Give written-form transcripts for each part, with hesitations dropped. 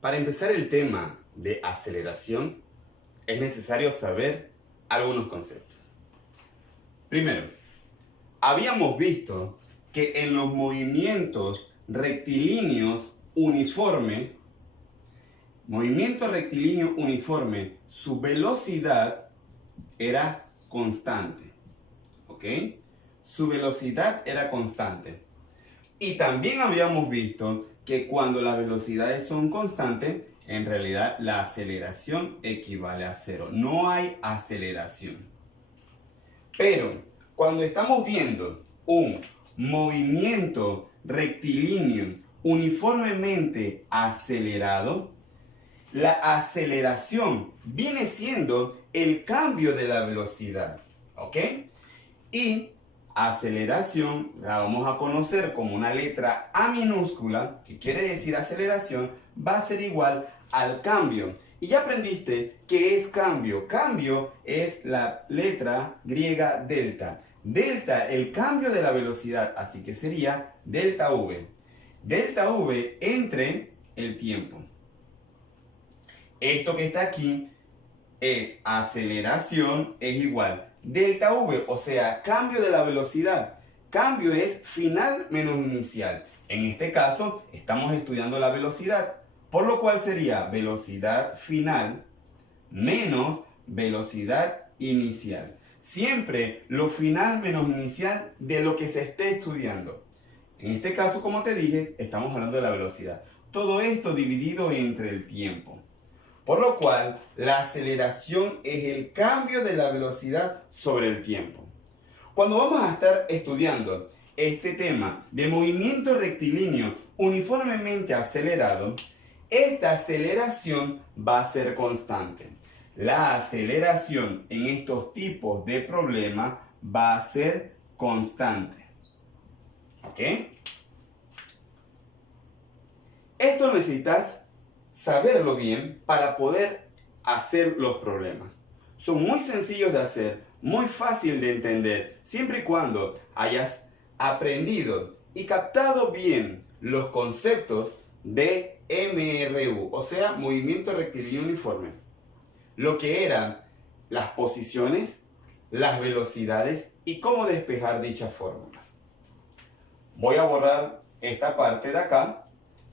Para empezar el tema de aceleración, es necesario saber algunos conceptos. Primero, habíamos visto que en los movimientos rectilíneos uniforme, su velocidad era constante. ¿Ok? Su velocidad era constante. Y también habíamos visto que cuando las velocidades son constantes, en realidad la aceleración equivale a cero. No hay aceleración. Pero cuando estamos viendo un movimiento rectilíneo uniformemente acelerado, la aceleración viene siendo el cambio de la velocidad. ¿Ok? Y aceleración la vamos a conocer como una letra A minúscula, que quiere decir aceleración, va a ser igual al cambio. Y ya aprendiste qué es cambio. Cambio es la letra griega delta. Delta, el cambio de la velocidad, así que sería delta V. Delta V entre el tiempo. Esto que está aquí es aceleración, es igual delta V, o sea, cambio de la velocidad. Cambio es final menos inicial. En este caso, estamos estudiando la velocidad, por lo cual sería velocidad final menos velocidad inicial. Siempre lo final menos inicial de lo que se esté estudiando. En este caso, como te dije, estamos hablando de la velocidad. Todo esto dividido entre el tiempo. Por lo cual, la aceleración es el cambio de la velocidad sobre el tiempo. Cuando vamos a estar estudiando este tema de movimiento rectilíneo uniformemente acelerado, esta aceleración va a ser constante. La aceleración en estos tipos de problemas va a ser constante. ¿Ok? Esto necesitas saberlo bien para poder hacer los problemas. Son muy sencillos de hacer, muy fácil de entender, siempre y cuando hayas aprendido y captado bien los conceptos de MRU, o sea, movimiento rectilíneo uniforme. Lo que eran las posiciones, las velocidades y cómo despejar dichas fórmulas. Voy a borrar esta parte de acá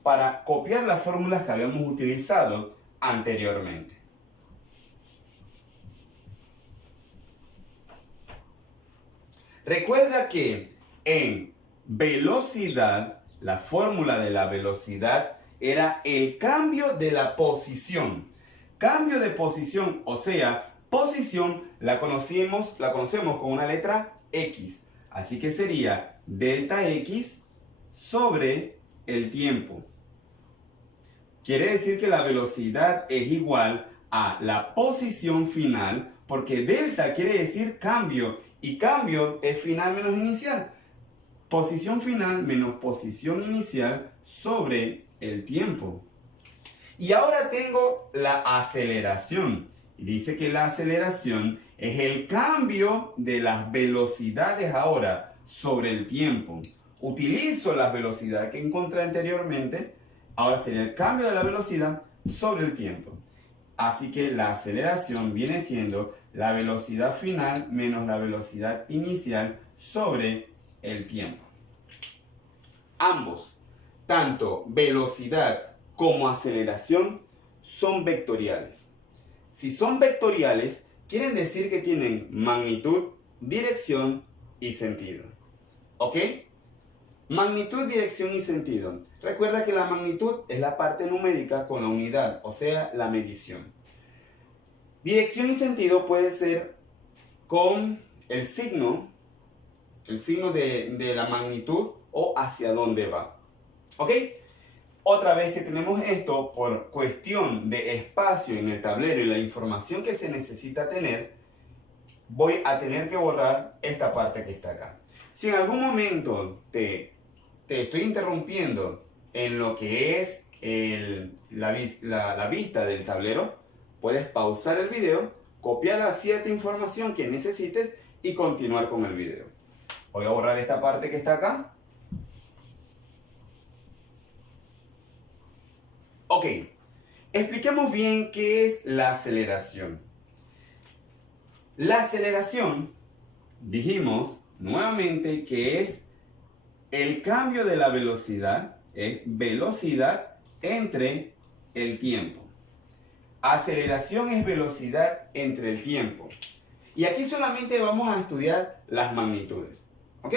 para copiar las fórmulas que habíamos utilizado anteriormente. Recuerda que en velocidad, la fórmula de la velocidad era el cambio de la posición. Cambio de posición, o sea, posición la conocemos con una letra X. Así que sería delta X sobre el tiempo. Quiere decir que la velocidad es igual a la posición final, porque delta quiere decir cambio, y cambio es final menos inicial. Posición final menos posición inicial sobre el tiempo. Y ahora tengo la aceleración. Dice que la aceleración es el cambio de las velocidades ahora sobre el tiempo. Utilizo las velocidades que encontré anteriormente. Ahora sería el cambio de la velocidad sobre el tiempo. Así que la aceleración viene siendo la velocidad final menos la velocidad inicial sobre el tiempo. Ambos, tanto velocidad como aceleración, son vectoriales. Si son vectoriales, quieren decir que tienen magnitud, dirección y sentido. ¿Ok? Magnitud, dirección y sentido. Recuerda que la magnitud es la parte numérica con la unidad, o sea, la medición. Dirección y sentido puede ser con el signo de la magnitud o hacia dónde va. ¿Ok? Otra vez que tenemos esto, por cuestión de espacio en el tablero y la información que se necesita tener, voy a tener que borrar esta parte que está acá. Si en algún momento te estoy interrumpiendo en lo que es la vista del tablero, puedes pausar el video, copiar la cierta información que necesites y continuar con el video. Voy a borrar esta parte que está acá. Ok, Expliquemos bien qué es la aceleración. La aceleración, dijimos nuevamente que es el cambio de la velocidad, es velocidad entre el tiempo. Aceleración es velocidad entre el tiempo. Y aquí solamente vamos a estudiar las magnitudes, ¿ok?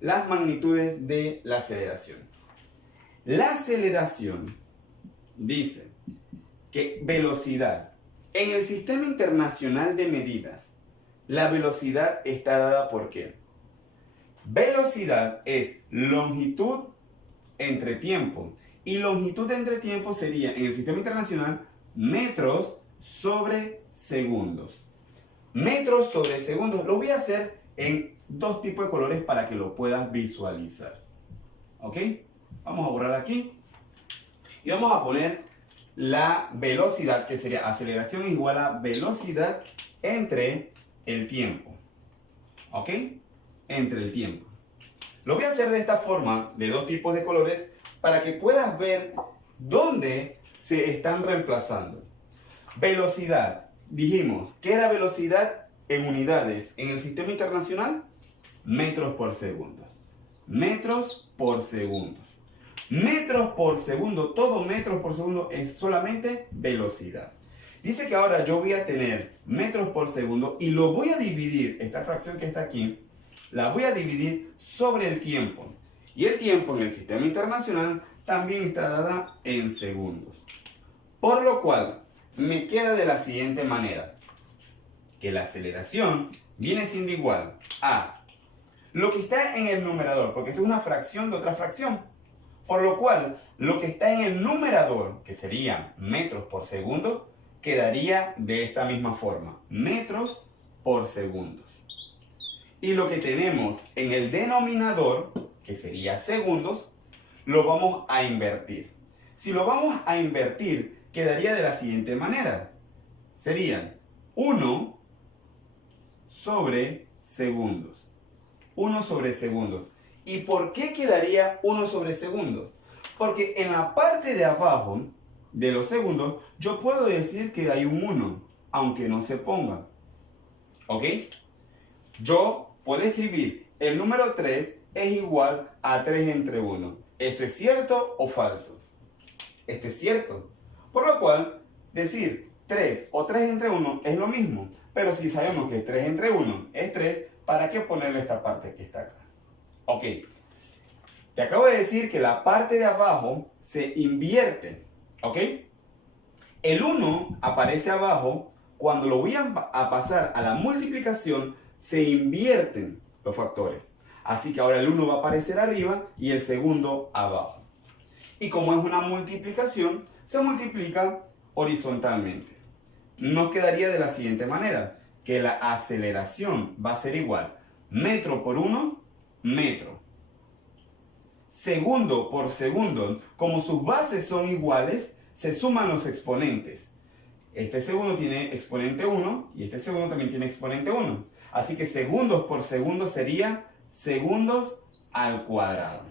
Las magnitudes de la aceleración. La aceleración dice que velocidad. En el Sistema Internacional de Medidas, la velocidad está dada por ¿qué? Velocidad es longitud entre tiempo. Y longitud entre tiempo sería, en el Sistema Internacional, metros sobre segundos. Metros sobre segundos. Lo voy a hacer en dos tipos de colores para que lo puedas visualizar. ¿Ok? Vamos a borrar aquí. Y vamos a poner la velocidad, que sería aceleración igual a velocidad entre el tiempo. ¿Ok? Entre el tiempo. Lo voy a hacer de esta forma, de dos tipos de colores, para que puedas ver dónde se están reemplazando. Velocidad. Dijimos que era velocidad en unidades en el Sistema Internacional, metros por segundo. Metros por segundo. Metros por segundo, todo metros por segundo es solamente velocidad. Dice que ahora yo voy a tener metros por segundo y lo voy a dividir, esta fracción que está aquí, la voy a dividir sobre el tiempo. Y el tiempo en el Sistema Internacional también está dada en segundos. Por lo cual, me queda de la siguiente manera, que la aceleración viene siendo igual a lo que está en el numerador, porque esto es una fracción de otra fracción. Por lo cual, lo que está en el numerador, que sería metros por segundo, quedaría de esta misma forma, metros por segundo. Y lo que tenemos en el denominador, que sería segundos, lo vamos a invertir. Si lo vamos a invertir, quedaría de la siguiente manera. Serían 1 sobre segundos. 1 sobre segundos. ¿Y por qué quedaría 1 sobre segundos? Porque en la parte de abajo de los segundos, yo puedo decir que hay un 1, aunque no se ponga. ¿Ok? Yo puedo escribir el número 3 es igual a 3 entre 1. ¿Eso es cierto o falso? Esto es cierto. Por lo cual, decir 3 o 3 entre 1 es lo mismo. Pero si sabemos que 3 entre 1 es 3, ¿para qué ponerle esta parte que está acá? Ok. Te acabo de decir que la parte de abajo se invierte. ¿Ok? El 1 aparece abajo. Cuando lo voy a pasar a la multiplicación, se invierten los factores. Así que ahora el 1 va a aparecer arriba y el segundo abajo. Y como es una multiplicación, se multiplica horizontalmente. Nos quedaría de la siguiente manera, que la aceleración va a ser igual metro por 1, metro. Segundo por segundo, como sus bases son iguales, se suman los exponentes. Este segundo tiene exponente 1 y este segundo también tiene exponente 1. Así que segundos por segundo sería segundos al cuadrado.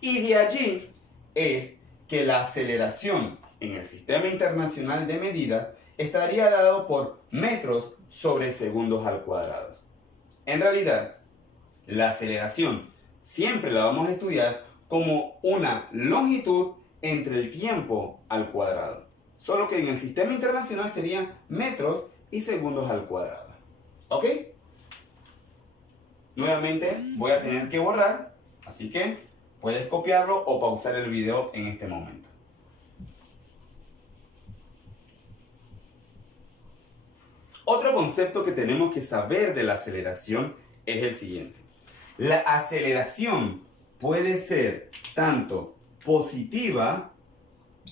Y de allí es que la aceleración en el Sistema Internacional de Medida estaría dado por metros sobre segundos al cuadrado. En realidad, la aceleración siempre la vamos a estudiar como una longitud entre el tiempo al cuadrado. Solo que en el Sistema Internacional serían metros y segundos al cuadrado. ¿Ok? Nuevamente voy a tener que borrar, así que puedes copiarlo o pausar el video en este momento. Otro concepto que tenemos que saber de la aceleración es el siguiente. La aceleración puede ser tanto positiva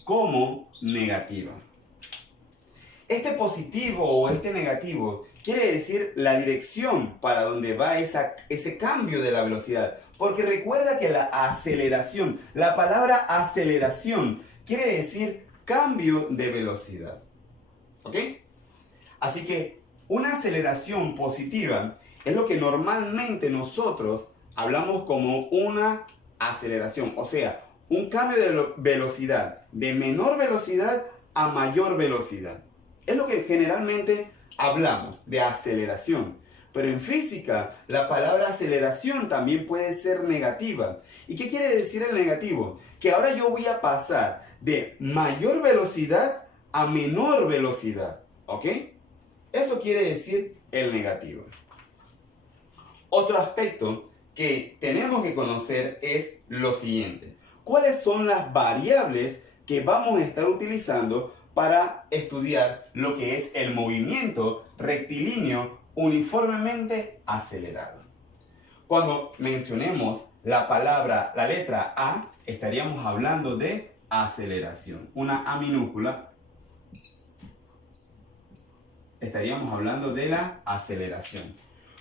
como negativa. Este positivo o este negativo quiere decir la dirección para donde va ese cambio de la velocidad. Porque recuerda que la aceleración, la palabra aceleración quiere decir cambio de velocidad. ¿Ok? Así que una aceleración positiva es lo que normalmente nosotros hablamos como una aceleración. O sea, un cambio de velocidad, de menor velocidad a mayor velocidad. Es lo que generalmente hablamos de aceleración. Pero en física, la palabra aceleración también puede ser negativa. ¿Y qué quiere decir el negativo? Que ahora yo voy a pasar de mayor velocidad a menor velocidad. ¿Ok? Eso quiere decir el negativo. Otro aspecto que tenemos que conocer es lo siguiente. ¿Cuáles son las variables que vamos a estar utilizando para estudiar lo que es el movimiento rectilíneo uniformemente acelerado? Cuando mencionemos la letra A, estaríamos hablando de aceleración. Una A minúscula. Estaríamos hablando de la aceleración.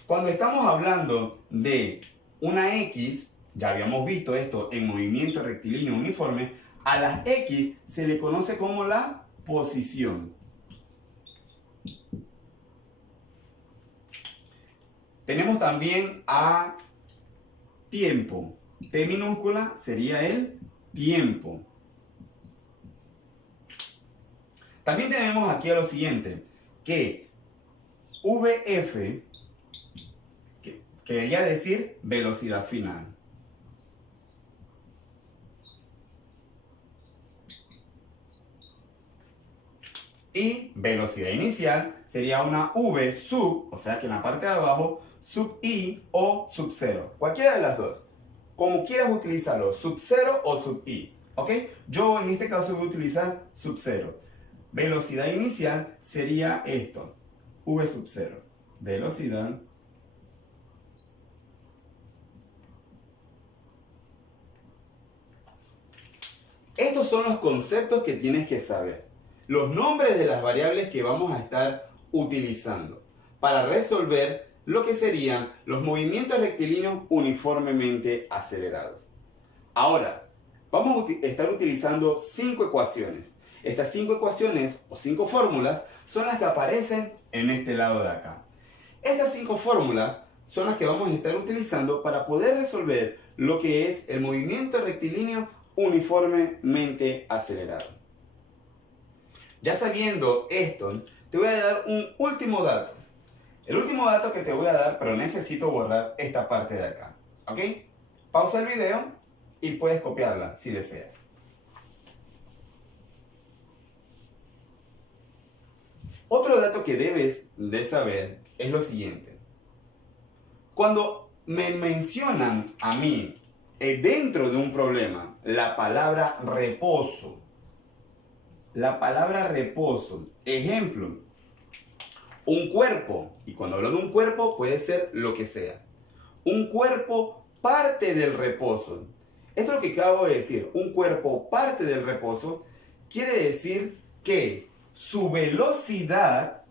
Cuando estamos hablando de una X, ya habíamos visto esto en movimiento rectilíneo uniforme, a las X se le conoce como la posición. Tenemos también a tiempo. T minúscula sería el tiempo. También tenemos aquí a lo siguiente, que VF quería decir velocidad final. Y velocidad inicial sería una V sub, o sea que en la parte de abajo, sub I o sub 0. Cualquiera de las dos. Como quieras utilizarlo, sub 0 o sub I. ¿Ok? Yo en este caso voy a utilizar sub 0. Velocidad inicial sería esto. V sub 0. Velocidad Estos son los conceptos que tienes que saber. Los nombres de las variables que vamos a estar utilizando para resolver lo que serían los movimientos rectilíneos uniformemente acelerados. Ahora, vamos a estar utilizando 5 ecuaciones. Estas 5 ecuaciones o 5 fórmulas son las que aparecen en este lado de acá. Estas 5 fórmulas son las que vamos a estar utilizando para poder resolver lo que es el movimiento rectilíneo uniformemente acelerado. Ya sabiendo esto, te voy a dar un último dato. El último dato que te voy a dar, pero necesito borrar esta parte de acá. ¿Ok? Pausa el video y puedes copiarla si deseas. Otro dato que debes de saber es lo siguiente. Cuando me mencionan a mí dentro de un problema la palabra reposo, ejemplo, un cuerpo, y cuando hablo de un cuerpo puede ser lo que sea, un cuerpo parte del reposo. Esto es lo que acabo de decir, un cuerpo parte del reposo quiere decir que su velocidad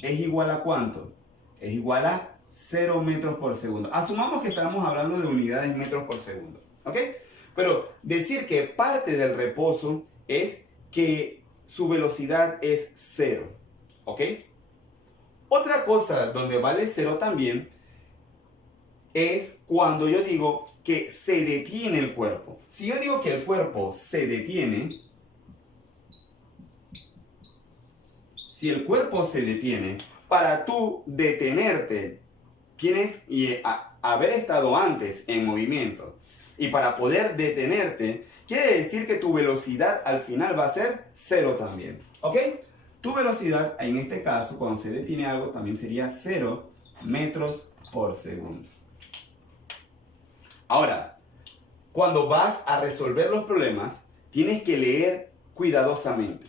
es igual a ¿cuánto? Es igual a 0 metros por segundo. Asumamos que estamos hablando de unidades metros por segundo. ¿Ok? Pero decir que parte del reposo es que su velocidad es 0. ¿Ok? Otra cosa donde vale 0 también es cuando yo digo que se detiene el cuerpo. Si yo digo que el cuerpo se detiene, si el cuerpo se detiene, para tú detenerte, tienes que haber estado antes en movimiento. Y para poder detenerte, quiere decir que tu velocidad al final va a ser 0 también. ¿Ok? Tu velocidad, en este caso, cuando se detiene algo, también sería 0 metros por segundo. Ahora, cuando vas a resolver los problemas, tienes que leer cuidadosamente.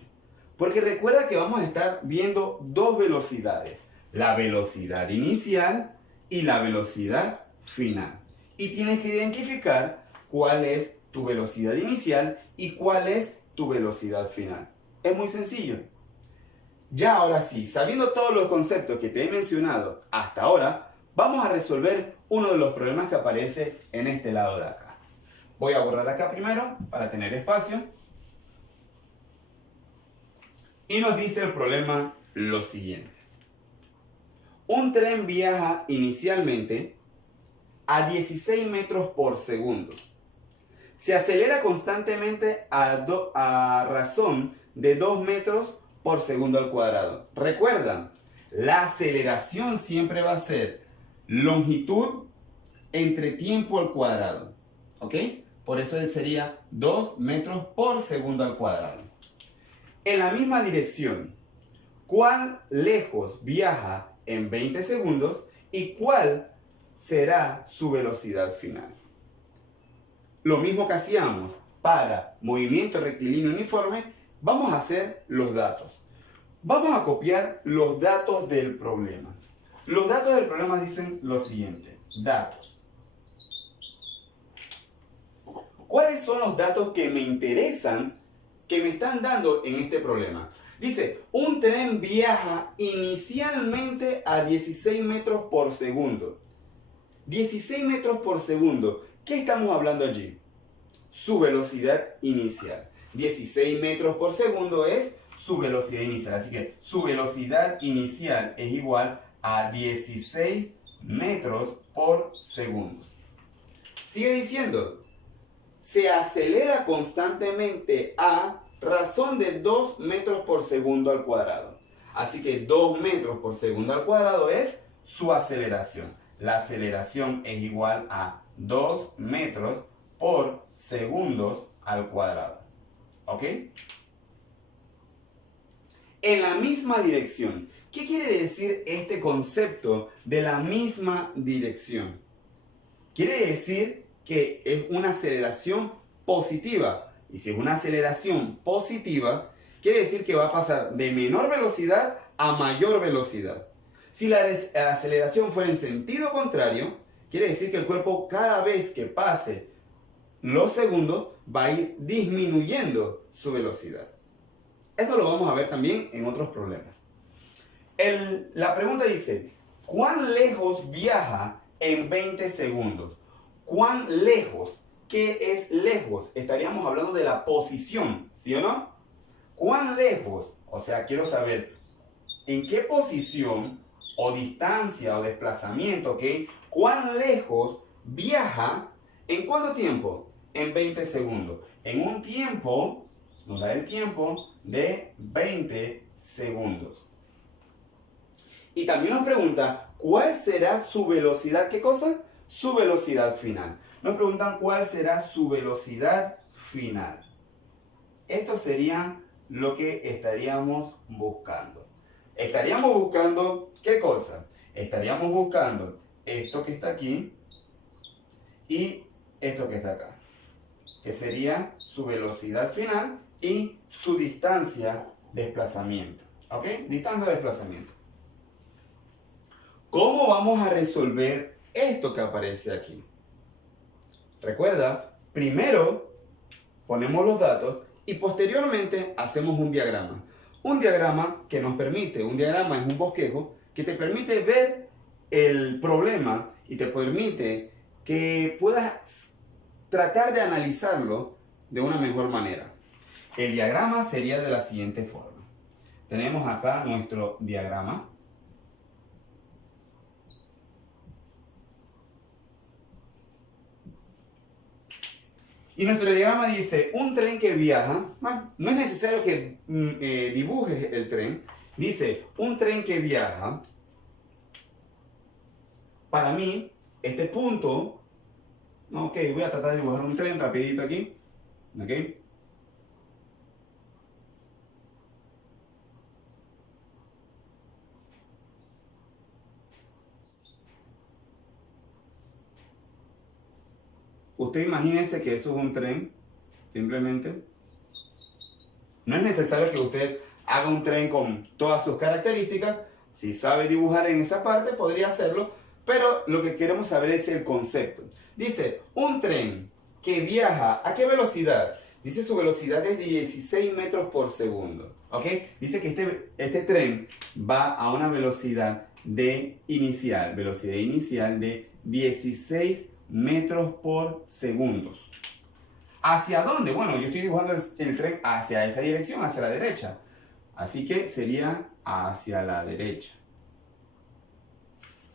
Porque recuerda que vamos a estar viendo dos velocidades. La velocidad inicial y la velocidad final. Y tienes que identificar cuál es tu velocidad inicial y cuál es tu velocidad final. Es muy sencillo. Ya ahora sí, sabiendo todos los conceptos que te he mencionado hasta ahora, vamos a resolver uno de los problemas que aparece en este lado de acá. Voy a borrar acá primero para tener espacio. Y nos dice el problema lo siguiente. Un tren viaja inicialmente a 16 metros por segundo. Se acelera constantemente a razón de 2 metros por segundo al cuadrado. Recuerda, la aceleración siempre va a ser longitud entre tiempo al cuadrado. ¿Ok? Por eso él sería 2 metros por segundo al cuadrado. En la misma dirección, ¿cuán lejos viaja en 20 segundos y cuál será su velocidad final? Lo mismo que hacíamos para movimiento rectilíneo uniforme, vamos a hacer los datos. Vamos a copiar los datos del problema. Los datos del problema dicen lo siguiente. Datos. ¿Cuáles son los datos que me interesan, que me están dando en este problema? Dice, un tren viaja inicialmente a 16 metros por segundo. 16 metros por segundo. ¿Qué estamos hablando allí? Su velocidad inicial. 16 metros por segundo es su velocidad inicial. Así que su velocidad inicial es igual a 16 metros por segundo. Sigue diciendo, se acelera constantemente a razón de 2 metros por segundo al cuadrado. Así que 2 metros por segundo al cuadrado es su aceleración. La aceleración es igual a 2 metros por segundos al cuadrado. ¿Ok? En la misma dirección. ¿Qué quiere decir este concepto de la misma dirección? Quiere decir que es una aceleración positiva. Y si es una aceleración positiva, quiere decir que va a pasar de menor velocidad a mayor velocidad. Si la aceleración fuera en sentido contrario, quiere decir que el cuerpo cada vez que pase los segundos va a ir disminuyendo su velocidad. Esto lo vamos a ver también en otros problemas. La pregunta dice, ¿cuán lejos viaja en 20 segundos? ¿Cuán lejos? ¿Qué es lejos? Estaríamos hablando de la posición, ¿sí o no? ¿Cuán lejos? O sea, quiero saber en qué posición o distancia o desplazamiento, ¿ok? ¿Cuán lejos viaja? ¿En cuánto tiempo? En 20 segundos. En un tiempo, nos da el tiempo de 20 segundos. Y también nos pregunta, ¿cuál será su velocidad? ¿Qué cosa? Su velocidad final. Nos preguntan cuál será su velocidad final. Esto sería lo que estaríamos buscando. Estaríamos buscando, ¿qué cosa? Estaríamos buscando esto que está aquí y esto que está acá, que sería su velocidad final y su distancia de desplazamiento. ¿Ok? Distancia de desplazamiento. ¿Cómo vamos a resolver esto que aparece aquí? Recuerda, primero ponemos los datos y posteriormente hacemos un diagrama. Un diagrama que nos permite, un diagrama es un bosquejo que te permite ver el problema y te permite que puedas tratar de analizarlo de una mejor manera. El diagrama sería de la siguiente forma. Tenemos acá nuestro diagrama. Y nuestro diagrama dice, un tren que viaja, no es necesario que dibujes el tren, dice, un tren que viaja, para mí, este punto, ok, voy a tratar de dibujar un tren rapidito aquí, ok. Usted imagínese que eso es un tren, simplemente. No es necesario que usted haga un tren con todas sus características. Si sabe dibujar en esa parte, podría hacerlo. Pero lo que queremos saber es el concepto. Dice, un tren que viaja, ¿a qué velocidad? Dice su velocidad es de 16 metros por segundo. ¿Ok? Dice que este tren va a una velocidad inicial de 16 metros por segundo. ¿Hacia dónde? Bueno, yo estoy dibujando el tren hacia esa dirección, hacia la derecha. Así que sería hacia la derecha.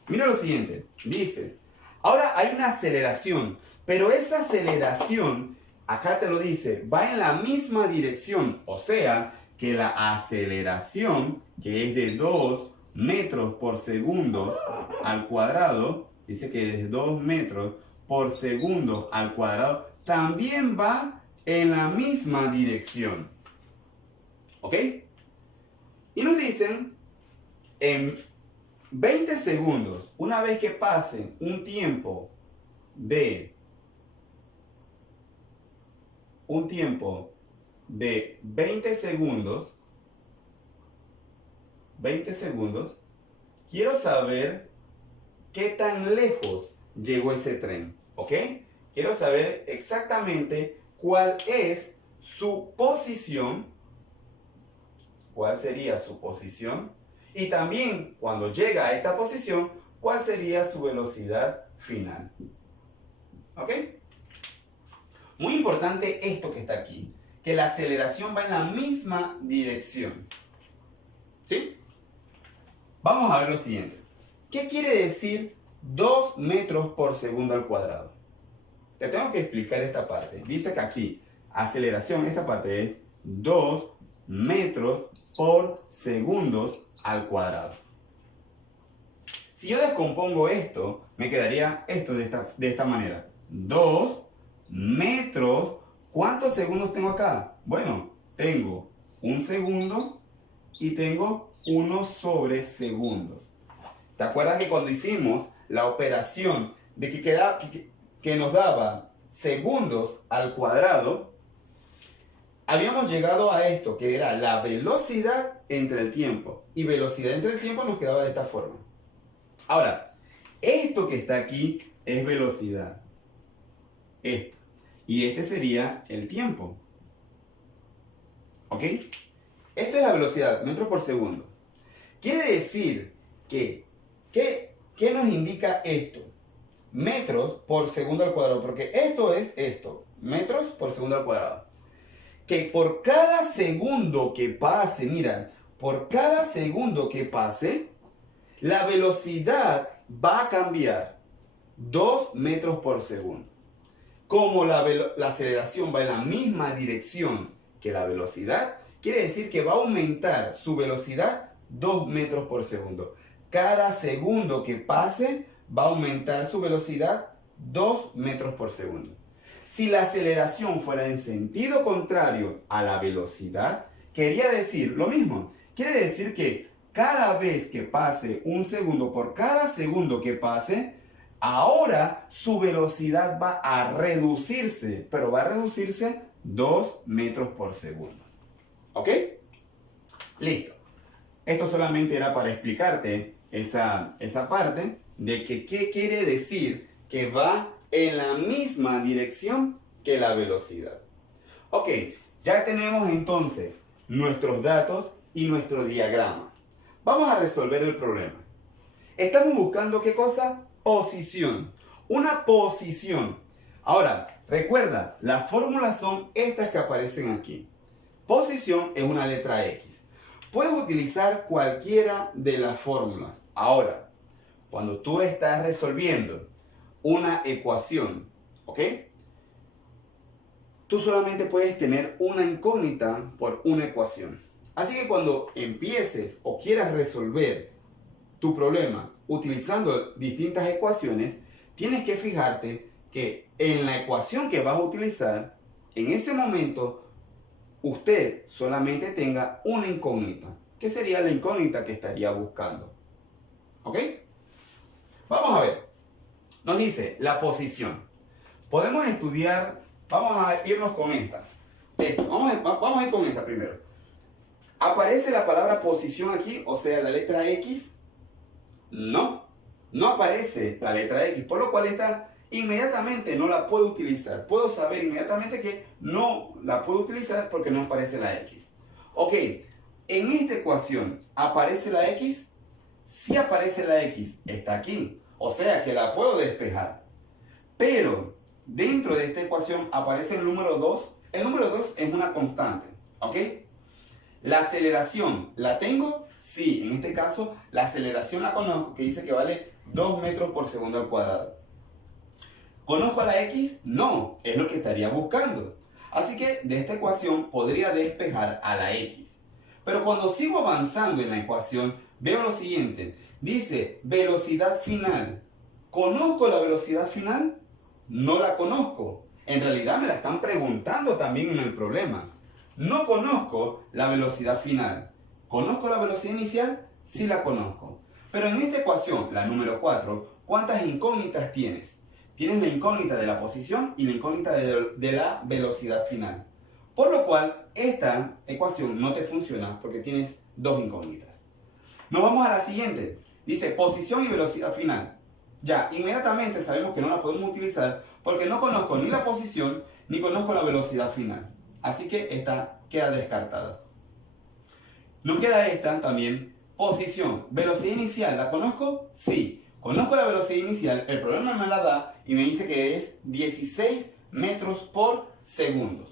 Mira lo siguiente. Dice, ahora hay una aceleración, pero esa aceleración, acá te lo dice, va en la misma dirección. O sea, que la aceleración, que es de 2 metros por segundo al cuadrado, dice que es 2 metros por segundo al cuadrado, también va en la misma dirección. ¿Ok? Y nos dicen, en 20 segundos, una vez que pase un tiempo de 20 segundos, quiero saber qué tan lejos llegó ese tren, ¿ok? Quiero saber exactamente cuál es su posición, cuál sería su posición, y también cuando llega a esta posición, cuál sería su velocidad final. ¿Ok? Muy importante esto que está aquí, que la aceleración va en la misma dirección. ¿Sí? Vamos a ver lo siguiente. ¿Qué quiere decir 2 metros por segundo al cuadrado? Te tengo que explicar esta parte. Dice que aquí, aceleración, esta parte es 2 metros por segundo al cuadrado. Si yo descompongo esto, me quedaría esto de esta manera. 2 metros. ¿Cuántos segundos tengo acá? Bueno, tengo 1 segundo y tengo 1 sobre segundos. ¿Te acuerdas que cuando hicimos la operación de que nos daba segundos al cuadrado, habíamos llegado a esto, que era la velocidad entre el tiempo? Y velocidad entre el tiempo nos quedaba de esta forma. Ahora, esto que está aquí es velocidad. Esto. Y este sería el tiempo. ¿Ok? Esto es la velocidad, metros por segundo. Quiere decir que, ¿qué nos indica esto? Metros por segundo al cuadrado, porque esto es esto, metros por segundo al cuadrado. Que por cada segundo que pase, mira, por cada segundo que pase, la velocidad va a cambiar 2 metros por segundo. Como la aceleración va en la misma dirección que la velocidad, quiere decir que va a aumentar su velocidad 2 metros por segundo. Cada segundo que pase va a aumentar su velocidad 2 metros por segundo. Si la aceleración fuera en sentido contrario a la velocidad, quería decir lo mismo. Quiere decir que cada vez que pase un segundo, por cada segundo que pase, ahora su velocidad va a reducirse, pero va a reducirse 2 metros por segundo. ¿Ok? Listo. Esto solamente era para explicarte esa parte de que qué quiere decir que va en la misma dirección que la velocidad. Ok, ya tenemos entonces nuestros datos y nuestro diagrama. Vamos a resolver el problema. Estamos buscando ¿qué cosa? Posición. Una posición. Ahora, recuerda, las fórmulas son estas que aparecen aquí. Posición es una letra X. Puedes utilizar cualquiera de las fórmulas. Ahora, cuando tú estás resolviendo una ecuación, ¿ok? Tú solamente puedes tener una incógnita por una ecuación. Así que cuando empieces o quieras resolver tu problema utilizando distintas ecuaciones, tienes que fijarte que en la ecuación que vas a utilizar, en ese momento, usted solamente tenga una incógnita. ¿Qué sería la incógnita que estaría buscando? ¿Ok? Vamos a ver. Nos dice la posición. Podemos estudiar, vamos a irnos con esta. Vamos a ir con esta primero. ¿Aparece la palabra posición aquí? O sea, la letra X. No, no aparece la letra X, por lo cual esta inmediatamente no la puedo utilizar. Puedo saber inmediatamente que no la puedo utilizar porque no aparece la X. Ok, en esta ecuación, ¿aparece la X? Sí aparece la X, está aquí. O sea que la puedo despejar. Pero dentro de esta ecuación aparece el número 2. El número 2 es una constante, ¿ok? ¿La aceleración la tengo? Sí, en este caso la aceleración la conozco, que dice que vale 2 metros por segundo al cuadrado. ¿Conozco a la X? No, es lo que estaría buscando. Así que de esta ecuación podría despejar a la X. Pero cuando sigo avanzando en la ecuación, veo lo siguiente. Dice velocidad final. ¿Conozco la velocidad final? No la conozco. En realidad me la están preguntando también en el problema. No conozco la velocidad final. ¿Conozco la velocidad inicial? Sí la conozco. Pero en esta ecuación, la número 4, ¿cuántas incógnitas tienes? Tienes la incógnita de la posición y la incógnita de la velocidad final. Por lo cual, esta ecuación no te funciona porque tienes dos incógnitas. Nos vamos a la siguiente. Dice posición y velocidad final. Ya, inmediatamente sabemos que no la podemos utilizar porque no conozco ni la posición ni conozco la velocidad final. Así que esta queda descartada. Nos queda esta también, posición. ¿Velocidad inicial la conozco? Sí. Conozco la velocidad inicial, el problema me la da y me dice que es 16 metros por segundo.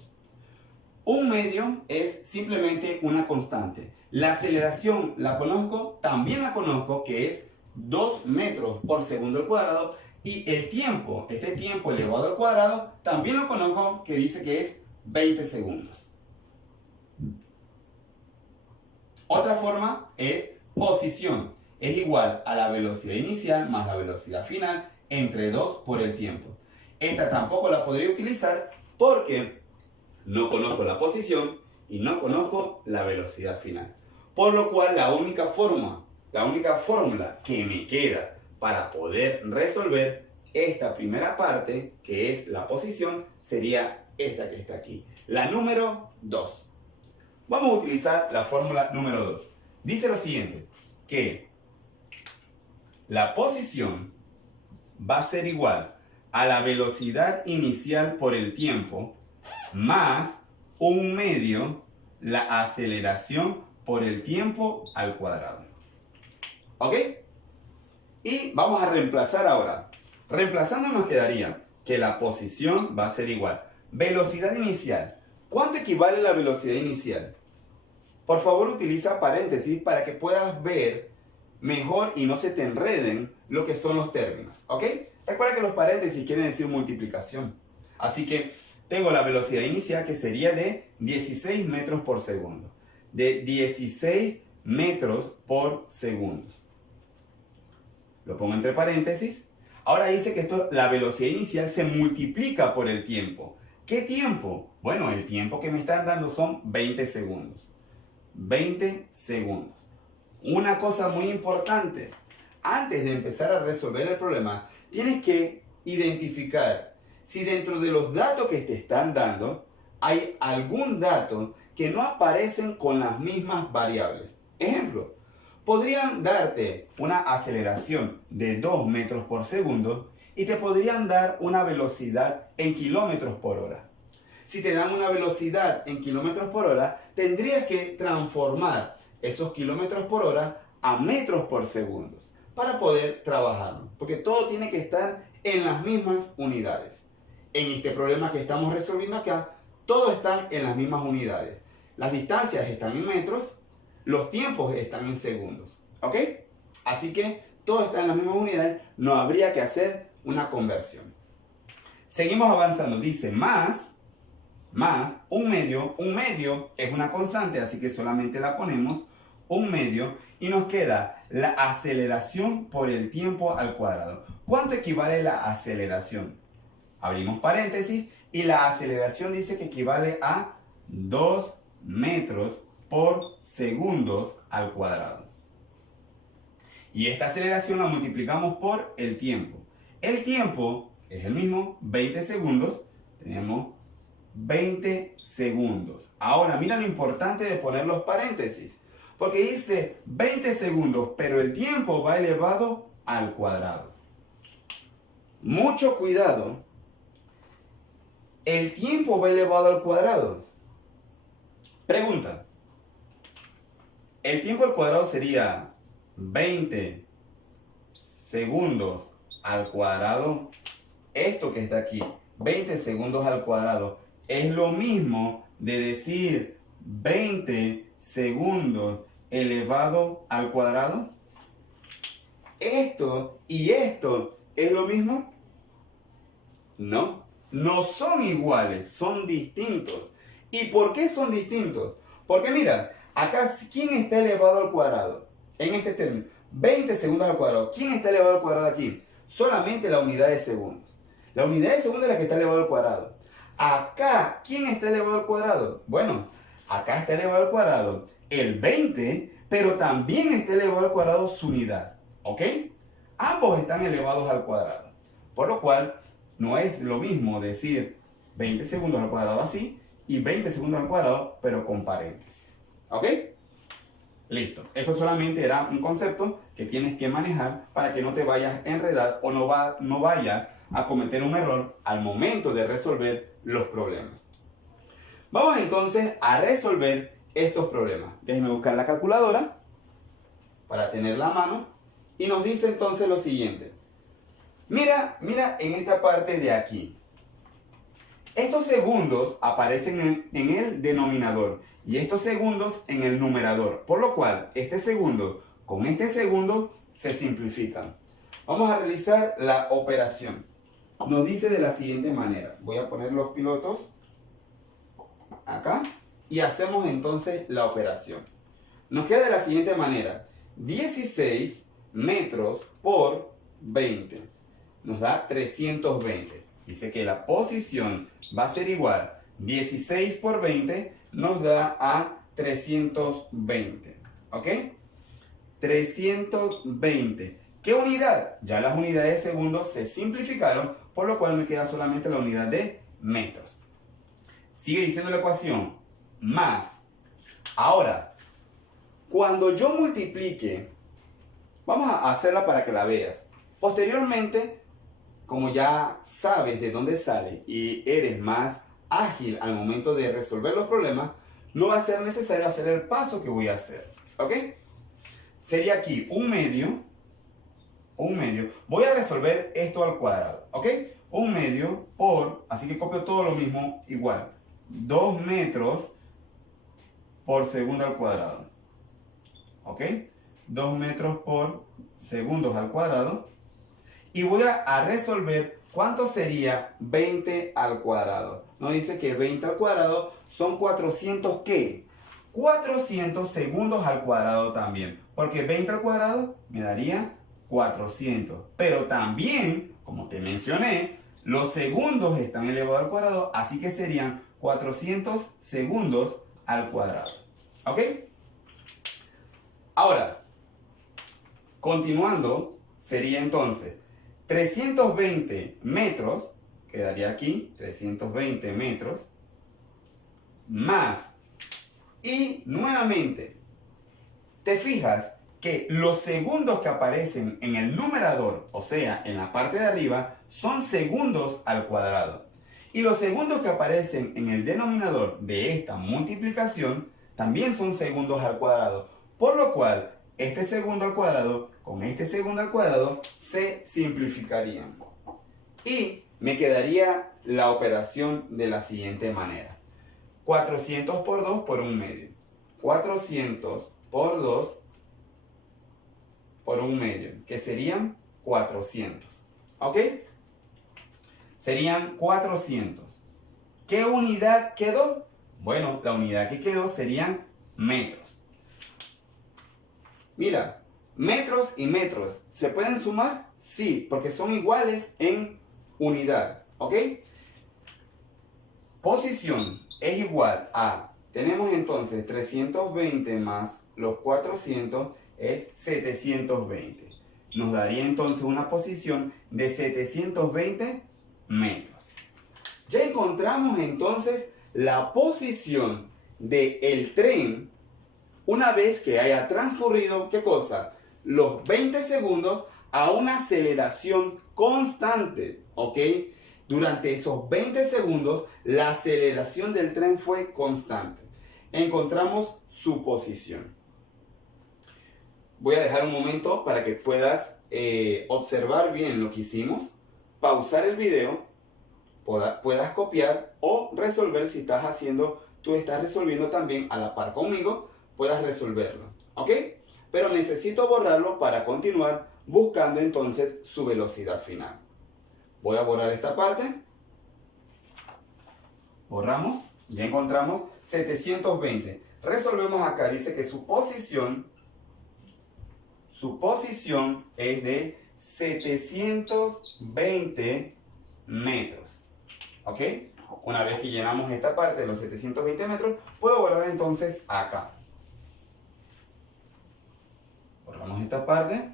Un medio es simplemente una constante. La aceleración la conozco, también la conozco, que es 2 metros por segundo al cuadrado. Y el tiempo, este tiempo elevado al cuadrado, también lo conozco, que dice que es 20 segundos. Otra forma es posición. Es igual a la velocidad inicial más la velocidad final entre 2 por el tiempo. Esta tampoco la podría utilizar porque no conozco la posición y no conozco la velocidad final. Por lo cual la única fórmula que me queda para poder resolver esta primera parte, que es la posición, sería esta que está aquí, la número 2. Vamos a utilizar la fórmula número 2. Dice lo siguiente, que la posición va a ser igual a la velocidad inicial por el tiempo más un medio la aceleración por el tiempo al cuadrado. ¿Ok? Y vamos a reemplazar ahora. Reemplazando nos quedaría que la posición va a ser igual. Velocidad inicial. ¿Cuánto equivale la velocidad inicial? Por favor, utiliza paréntesis para que puedas ver mejor y no se te enreden lo que son los términos. ¿Ok? Recuerda que los paréntesis quieren decir multiplicación. Así que tengo la velocidad inicial que sería de 16 metros por segundo. De 16 metros por segundo. Lo pongo entre paréntesis. Ahora dice que la velocidad inicial se multiplica por el tiempo. ¿Qué tiempo? Bueno, el tiempo que me están dando son 20 segundos. 20 segundos. Una cosa muy importante. Antes de empezar a resolver el problema, tienes que identificar si dentro de los datos que te están dando hay algún dato que no aparecen con las mismas variables. Ejemplo, podrían darte una aceleración de 2 metros por segundo y te podrían dar una velocidad en kilómetros por hora. Si te dan una velocidad en kilómetros por hora, tendrías que transformar esos kilómetros por hora a metros por segundo para poder trabajarlo, porque todo tiene que estar en las mismas unidades. En este problema que estamos resolviendo acá, todo están en las mismas unidades. Las distancias están en metros, los tiempos están en segundos. ¿Ok? Así que todo está en las mismas unidades, no habría que hacer una conversión. Seguimos avanzando, dice más un medio es una constante, así que solamente la ponemos, un medio, y nos queda la aceleración por el tiempo al cuadrado. ¿Cuánto equivale la aceleración? Abrimos paréntesis y la aceleración dice que equivale a 2 metros por segundos al cuadrado. Y esta aceleración la multiplicamos por el tiempo. El tiempo es el mismo, 20 segundos. Tenemos 20 segundos. Ahora, mira lo importante de poner los paréntesis. Porque dice 20 segundos, pero el tiempo va elevado al cuadrado. Mucho cuidado. El tiempo va elevado al cuadrado. Pregunta. El tiempo al cuadrado sería 20 segundos al cuadrado. Esto que está aquí, 20 segundos al cuadrado, es lo mismo de decir 20 segundos elevado al cuadrado. ¿Esto y esto es lo mismo? No, no son iguales, son distintos. ¿Y por qué son distintos? Porque mira, Acá, ¿quién está elevado al cuadrado? En este término, 20 segundos al cuadrado. ¿Quién está elevado al cuadrado aquí? Solamente la unidad de segundos. La unidad de segundos es la que está elevado al cuadrado. Acá, ¿quién está elevado al cuadrado? Bueno, acá está elevado al cuadrado el 20, pero también está elevado al cuadrado su unidad. ¿Ok? Ambos están elevados al cuadrado. Por lo cual, no es lo mismo decir 20 segundos al cuadrado así y 20 segundos al cuadrado, pero con paréntesis. ¿Ok? Listo. Esto solamente era un concepto que tienes que manejar para que no te vayas a enredar o no vayas a cometer un error al momento de resolver los problemas. Vamos entonces a resolver estos problemas. Déjenme buscar la calculadora para tenerla a mano. Y nos dice entonces lo siguiente. Mira en esta parte de aquí. Estos segundos aparecen en el denominador y estos segundos en el numerador. Por lo cual, este segundo con este segundo se simplifican. Vamos a realizar la operación. Nos dice de la siguiente manera. Voy a poner los pilotos acá y hacemos entonces la operación. Nos queda de la siguiente manera. 16 metros por 20 nos da 320. Dice que la posición va a ser igual. 16 por 20 nos da a 320. ¿Ok? 320. ¿Qué unidad? Ya las unidades de segundos se simplificaron, por lo cual me queda solamente la unidad de metros. Sigue diciendo la ecuación. Más. Ahora, cuando yo multiplique, vamos a hacerla para que la veas. Posteriormente, como ya sabes de dónde sale y eres más ágil al momento de resolver los problemas, no va a ser necesario hacer el paso que voy a hacer. ¿Ok? Sería aquí un medio. Voy a resolver esto al cuadrado. ¿Ok? Un medio por, así que copio todo lo mismo, igual. 2 metros por segundo al cuadrado. ¿Ok? 2 metros por segundos al cuadrado. Y voy a resolver cuánto sería 20 al cuadrado. Nos dice que 20 al cuadrado son 400 ¿qué? 400 segundos al cuadrado también. Porque 20 al cuadrado me daría 400. Pero también, como te mencioné, los segundos están elevados al cuadrado. Así que serían 400 segundos al cuadrado. ¿Ok? Ahora, continuando, sería entonces 320 metros, quedaría aquí, 320 metros, más, y nuevamente, te fijas que los segundos que aparecen en el numerador, o sea, en la parte de arriba, son segundos al cuadrado. Y los segundos que aparecen en el denominador de esta multiplicación, también son segundos al cuadrado. Por lo cual, este segundo al cuadrado con este segundo al cuadrado se simplificarían. Y me quedaría la operación de la siguiente manera. 400 por 2 por 1 medio. 400 por 2 por 1 medio, que serían 400. ¿Ok? Serían 400. ¿Qué unidad quedó? Bueno, la unidad que quedó serían metros. Mira, metros y metros, ¿se pueden sumar? Sí, porque son iguales en unidad, ¿ok? Posición es igual a, tenemos entonces 320 más los 400 es 720. Nos daría entonces una posición de 720 metros. Ya encontramos entonces la posición del tren una vez que haya transcurrido, ¿qué cosa? Los 20 segundos a una aceleración constante, ¿ok? Durante esos 20 segundos, la aceleración del tren fue constante. Encontramos su posición. Voy a dejar un momento para que puedas observar bien lo que hicimos, pausar el video, puedas copiar o resolver si tú estás resolviendo también a la par conmigo, puedas resolverlo, ¿ok? Pero necesito borrarlo para continuar buscando entonces su velocidad final. Voy a borrar esta parte. Borramos. Ya encontramos 720. Resolvemos acá, dice que su posición es de 720 metros. ¿Ok? Una vez que llenamos esta parte de los 720 metros, puedo borrar entonces acá. Borramos esta parte.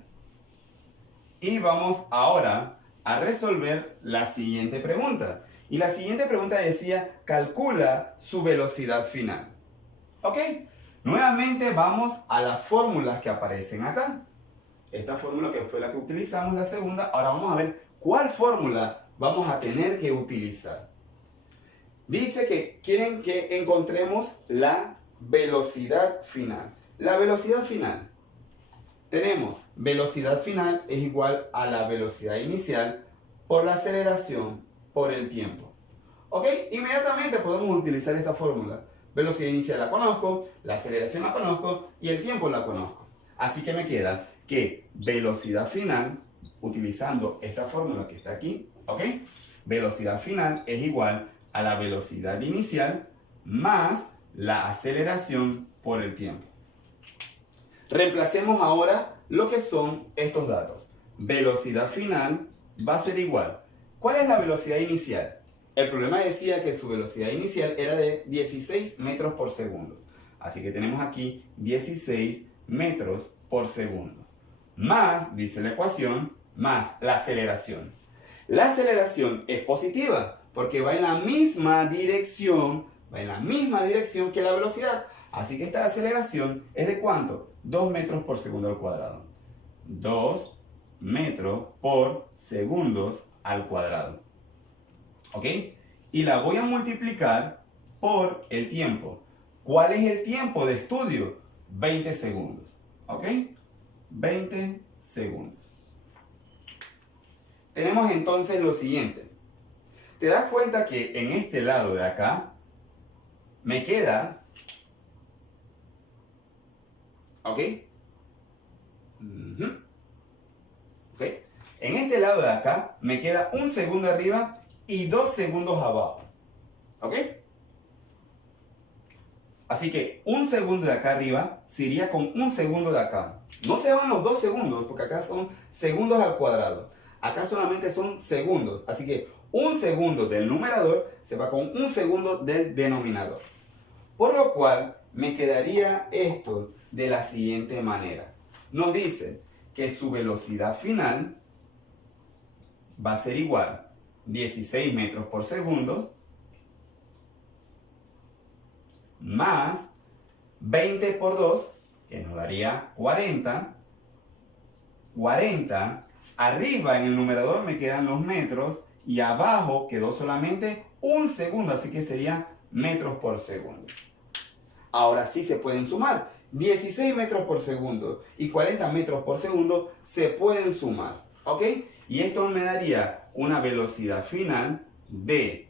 Y vamos ahora a resolver la siguiente pregunta. Y la siguiente pregunta decía, calcula su velocidad final. ¿Ok? Nuevamente vamos a las fórmulas que aparecen acá. Esta fórmula que fue la que utilizamos, la segunda. Ahora vamos a ver cuál fórmula vamos a tener que utilizar. Dice que quieren que encontremos la velocidad final. La velocidad final. Tenemos velocidad final es igual a la velocidad inicial por la aceleración por el tiempo. ¿Ok? Inmediatamente podemos utilizar esta fórmula. Velocidad inicial la conozco, la aceleración la conozco y el tiempo la conozco. Así que me queda que velocidad final, utilizando esta fórmula que está aquí, ¿ok? Velocidad final es igual a la velocidad inicial más la aceleración por el tiempo. Reemplacemos ahora lo que son estos datos. Velocidad final va a ser igual. ¿Cuál es la velocidad inicial? El problema decía que su velocidad inicial era de 16 metros por segundo. Así que tenemos aquí 16 metros por segundo. Más, dice la ecuación, más la aceleración. La aceleración es positiva porque va en la misma dirección que la velocidad. Así que esta aceleración es de ¿cuánto? 2 metros por segundo al cuadrado. 2 metros por segundos al cuadrado. ¿Ok? Y la voy a multiplicar por el tiempo. ¿Cuál es el tiempo de estudio? 20 segundos. ¿Ok? 20 segundos. Tenemos entonces lo siguiente. ¿Te das cuenta que en este lado de acá me queda... ¿Ok? ¿Ok? En este lado de acá me queda 1 segundo arriba y 2 segundos abajo. ¿Ok? Así que 1 segundo de acá arriba se iría con 1 segundo de acá. No se van los 2 segundos porque acá son segundos al cuadrado. Acá solamente son segundos. Así que 1 segundo del numerador se va con 1 segundo del denominador. Por lo cual me quedaría esto de la siguiente manera. Nos dice que su velocidad final va a ser igual 16 metros por segundo más 20 por 2, que nos daría 40. 40. Arriba en el numerador me quedan los metros y abajo quedó solamente 1 segundo, así que sería metros por segundo. Ahora sí se pueden sumar. 16 metros por segundo y 40 metros por segundo se pueden sumar. ¿Ok? Y esto me daría una velocidad final de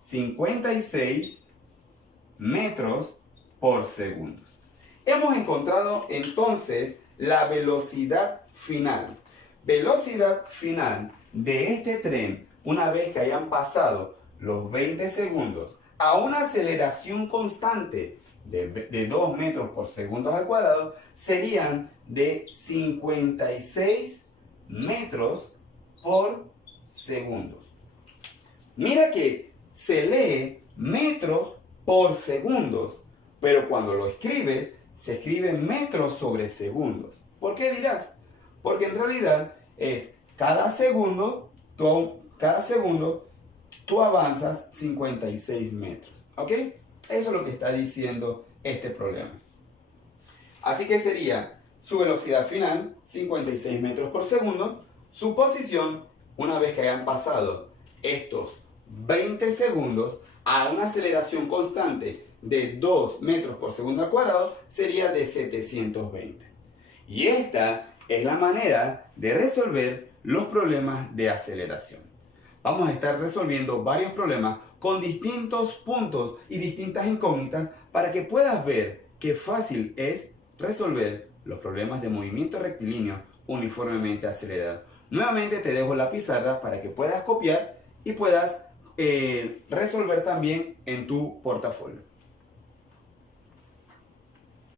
56 metros por segundo. Hemos encontrado entonces la velocidad final. Velocidad final de este tren, una vez que hayan pasado los 20 segundos a una aceleración constante de 2 metros por segundo al cuadrado, serían de 56 metros por segundo. Mira que se lee metros por segundos, pero cuando lo escribes, se escribe metros sobre segundos. ¿Por qué dirás? Porque en realidad es cada segundo tú avanzas 56 metros. ¿Ok? Eso es lo que está diciendo este problema. Así que sería su velocidad final, 56 metros por segundo. Su posición, una vez que hayan pasado estos 20 segundos a una aceleración constante de 2 metros por segundo al cuadrado, sería de 720. Y esta es la manera de resolver los problemas de aceleración. Vamos a estar resolviendo varios problemas con distintos puntos y distintas incógnitas para que puedas ver qué fácil es resolver los problemas de movimiento rectilíneo uniformemente acelerado. Nuevamente te dejo la pizarra para que puedas copiar y puedas resolver también en tu portafolio.